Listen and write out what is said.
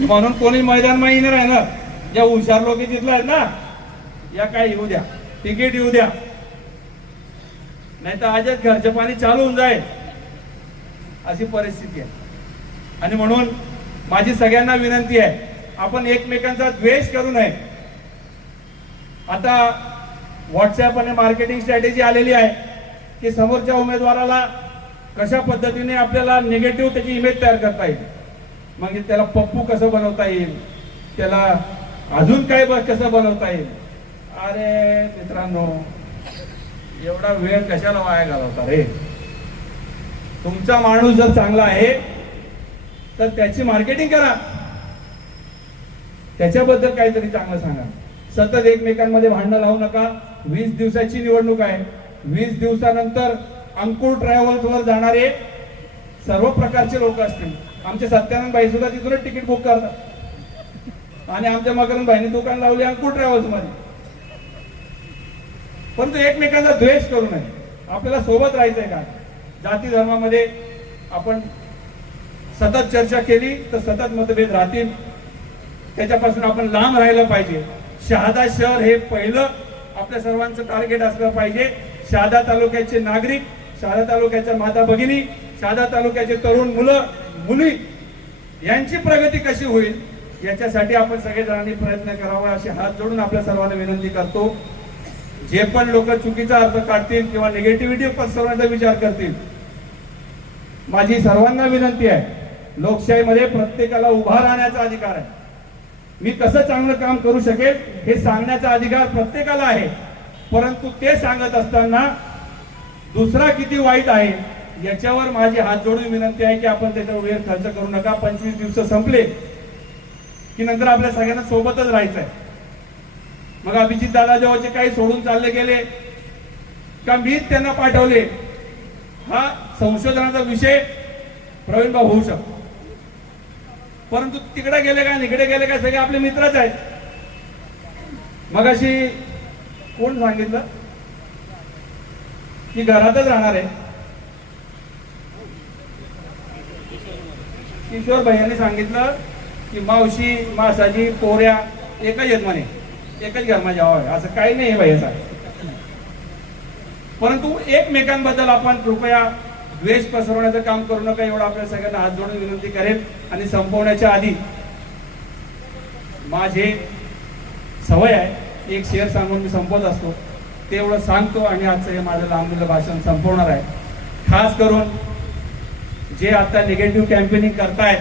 म्हणून कोणी मैदान नाही राहणार. ज्या हुशार लोक तिथला आहेत ना, या काय येऊ द्या, तिकीट येऊ द्या, नाही तर आजच घरचे पाणी चालू होऊन जाईल अशी परिस्थिती आहे. आणि म्हणून माझी सगळ्यांना विनंती आहे, आपण एकमेकांचा द्वेष करू नये. आता व्हॉट्सअप आणि मार्केटिंग स्ट्रॅटेजी आलेली आहे की समोरच्या उमेदवाराला कशा पद्धतीने आपल्याला निगेटिव्ह त्याची इमेज तयार करता येईल. मग त्याला पप्पू कसं बनवता येईल, त्याला अजून काय कसं बनवता येईल. अरे मित्रांनो, एवढा वेळ कशाला वाया घालवता रे. तुमचा माणूस जर चांगला आहे तर त्याची मार्केटिंग करा, त्याच्याबद्दल काहीतरी चांगलं सांगा. सतत एकमेकांमध्ये भांडणं लावू नका. 20 दिवसाची निवडणूक आहे. 20 दिवसानंतर अंकुर ट्रॅव्हल्स वर जाणारे सर्व प्रकारचे लोक असतील. आमचे सत्यानंद भाई सुद्धा तिथूनच तिकीट बुक करतात आणि आमच्या मकरंद भाईने दुकान लावले अंकुर ट्रॅव्हल्स मध्ये. परंतु एकमेकांचा द्वेष करू नये. आपल्याला सोबत राहायचंय का. जाती धर्मामध्ये आपण सतत चर्चा केली तर सतत मतभेद राहतील. त्याच्यापासून आपण लांब राहिलं पाहिजे. शहादा शहर हे पहिलं आपल्या सर्वांचं टार्गेट असलं पाहिजे. शहादा तालुक्याचे नागरिक, शहादा तालुक्याच्या माता भगिनी, शहादा तालुक्याचे तरुण मुलं मुली यांची प्रगती कशी होईल याच्यासाठी आपण सगळेजणांनी प्रयत्न करावा अशी हात जोडून आपल्या सर्वांना विनंती करतो. जे पण लोक चुकीचा अर्थ काढतील किंवा निगेटिव्हिटी पसरवण्याचा विचार करतील, माझी सर्वांना विनंती आहे, लोकशाहीमध्ये प्रत्येकाला उभा राहण्याचा अधिकार आहे. मी कसं चांगलं काम करू शकेल हे सांगण्याचा अधिकार प्रत्येकाला आहे. परंतु ते सांगत असताना दुसरा किती वाईट आहे याच्यावर माझी हात जोडून विनंती आहे की आपण त्याच्यावर वेळ खर्च करू नका. 25 दिवस संपले की नंतर आपल्या सगळ्यांना सोबतच राहायचंय. मग अभिजित दादा जेव्हाचे काही सोडून चालले गेले का मीच त्यांना पाठवले, हा संशोधनाचा विषय प्रवीण भाऊ होऊ शकतो. परंतु तिकडे गेले का इकडे गेले का सगळे आपले मित्रच आहेत. मग अशी कोण सांगितलं की घरातच राहणार आहे. किशोर भैयांनी सांगितलं की मावशी मासाजी पोऱ्या एकच आहेत म्हणे, एकच घरमा जावं. असं काही नाही भैया साहेब. परंतु एकमेकांबद्दल आपण कृपया द्वेष पसरवण्याचं काम करू नका एवढं आपल्या सगळ्यांना हात जोडून विनंती करेल. आणि संपवण्याच्या आधी माझे सवय आहे एक शेअर सांगून मी संपवत असतो, तेवढं सांगतो आणि आजचं हे माझं लांबलेलं भाषण संपवणार आहे. खास करून जे आता निगेटिव्ह कॅम्पेनिंग करतायत